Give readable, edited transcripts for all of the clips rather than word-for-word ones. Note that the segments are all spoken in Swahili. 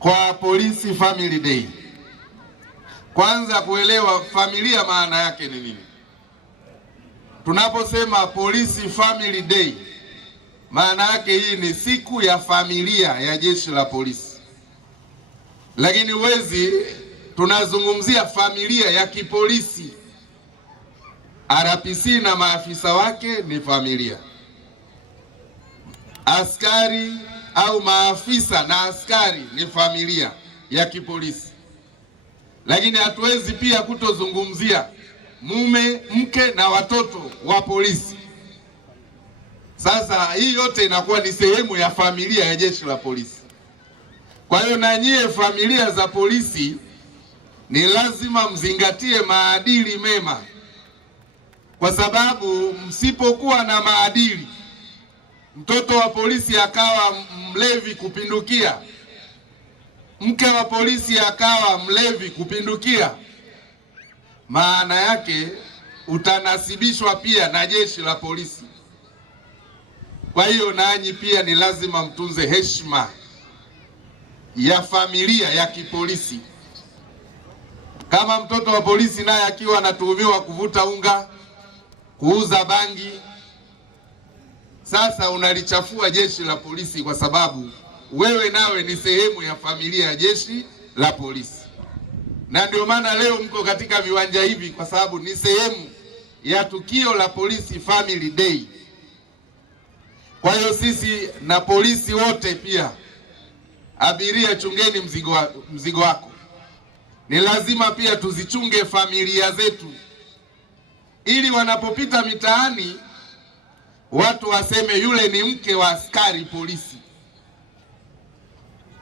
kwa Police Family Day. Kwanza kuelewa familia maana yake ni nini. Tunaposema Police Family Day, maana yake hii ni siku ya familia ya jeshi la polisi. Lakini tunazungumzia familia ya kipolisi. RPC na maafisa wake ni familia. Askari au maafisa na askari ni familia ya kipolisi. Lakini hatuwezi pia kutozungumzia mume, mke na watoto wa polisi. Sasa hii yote inakuwa ni sehemu ya familia ya jeshi la polisi. Kwa hiyo na nyie familia za polisi ni lazima mzingatie maadili mema, kwa sababu msipokuwa na maadili, mtoto wa polisi akawa mlevi kupindukia, mke wa polisi akawa mlevi kupindukia, maana yake utanasibishwa pia na jeshi la polisi. Kwa hiyo nanyi pia ni lazima mtunze heshima ya familia ya kipolisi. Kama mtoto wa polisi naye akiwa anatuhumiwa kuvuta unga, kuuza bangi, sasa unalichafua jeshi la polisi, kwa sababu wewe nawe ni sehemu ya familia ya jeshi la polisi. Na ndio maana leo mko katika viwanja hivi, kwa sababu ni sehemu ya tukio la Police Family Day. Kwa hiyo sisi na polisi wote pia, abiria, chungeni mzigo wako. Ni lazima pia tuzichunge familia zetu, ili wanapopita mitaani watu waseme yule ni mke wa askari polisi.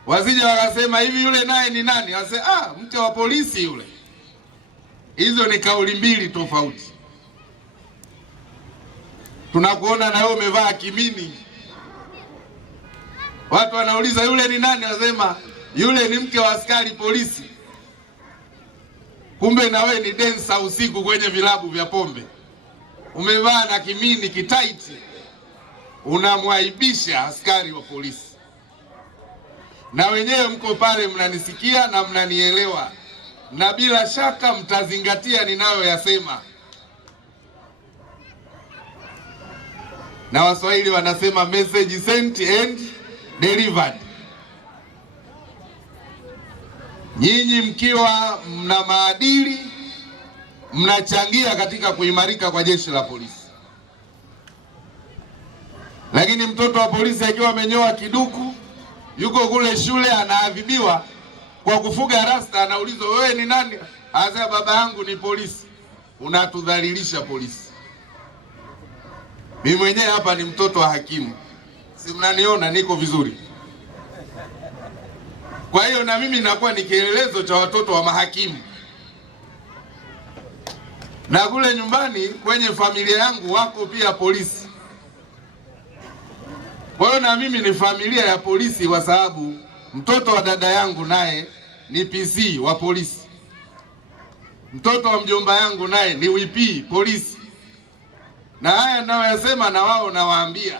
Wasije wakasema hivi yule naye ni nani? Wase mke wa polisi yule. Hizo ni kauli mbili tofauti. Tunakuona na wewe umevaa kimini, watu wanauliza yule ni nani? Wasema yule ni mke wa askari polisi. Kumbe na wewe ni densa usiku kwenye vilabu vya pombe, umevaa na kimini kitaiti, unamwaibisha askari wa polisi. Na wenyewe mko pale mnanisikia na mnanielewa, na bila shaka mtazingatia ninayoyasema. Na Waswahili wanasema message sent and delivered. Nyinyi mkiwa mna maadili, mnachangia katika kuimarika kwa jeshi la polisi. Lakini mtoto wa polisi akiwa amenyoa kiduku, yuko kule shule anaadhibiwa kwa kufuga rasta, anaulizwa wewe ni nani? Anasema baba yangu ni polisi. Unatudhalilisha polisi. Mimi mwenyewe hapa ni mtoto wa hakimu, si mnaniona niko vizuri? Kwa hiyo na mimi nakuwa ni kielelezo cha watoto wa mahakimu. Na kule nyumbani kwenye familia yangu wako pia polisi. Kwa hiyo na mimi ni familia ya polisi, kwa sababu mtoto wa dada yangu naye ni PC wa polisi. Mtoto wa mjomba yangu naye ni WP polisi. Na haya ninayoyasema na wao nawaambia,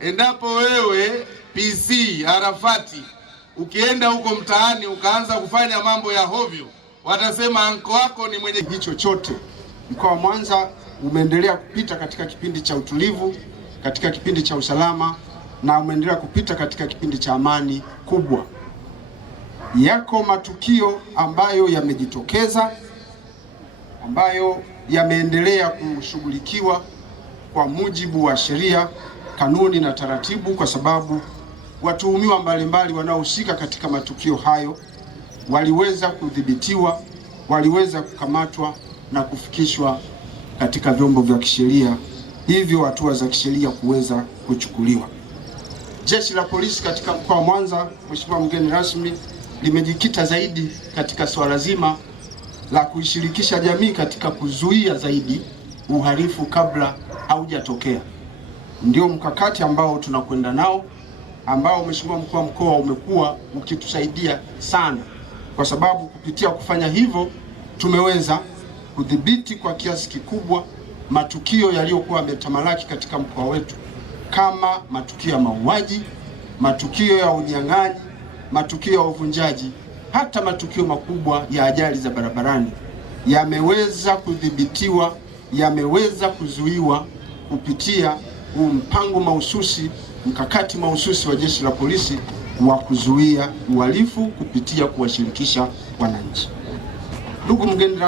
endapo wewe PC Arafati ukienda huko mtaani ukaanza kufanya mambo ya hovyo, watasema anko wako ni mwenye hicho chote. Mkoa wa Mwanza umeendelea kupita katika kipindi cha utulivu, katika kipindi cha usalama, na umeendelea kupita katika kipindi cha amani kubwa. Yako matukio ambayo yamejitokeza, ambayo yameendelea kushughulikiwa kwa mujibu wa sheria, kanuni na taratibu, kwa sababu watuhumiwa mbalimbali wanaohusika katika matukio hayo waliweza kudhibitiwa, waliweza kukamatwa na kufikishwa katika vyombo vya kisheria, hivyo hatua za kisheria kuweza kuchukuliwa. Jeshi la polisi katika mkoa wa Mwanza, Mheshimiwa mgeni rasmi, limejikita zaidi katika swala zima la kuishirikisha jamii katika kuzuia zaidi uhalifu kabla haujatokea. Ndio mkakati ambao tunakwenda nao, ambao Mheshimiwa mkuu wa mkoa umekuwa ukitusaidia sana, kwa sababu kupitia kufanya hivyo tumeweza kudhibiti kwa kiasi kikubwa matukio yaliyokuwa yametamalaki katika mkoa wetu, kama matukio ya mauaji, matukio ya unyang'anyi, matukio ya uvunjaji, hata matukio makubwa ya ajali za barabarani yameweza kudhibitiwa, yameweza kuzuiwa kupitia huu mpango mahususi, mkakati mahususi wa Jeshi la Polisi wa kuzuia uhalifu kupitia kuwashirikisha wananchi. Ndugu mgeni rasmi,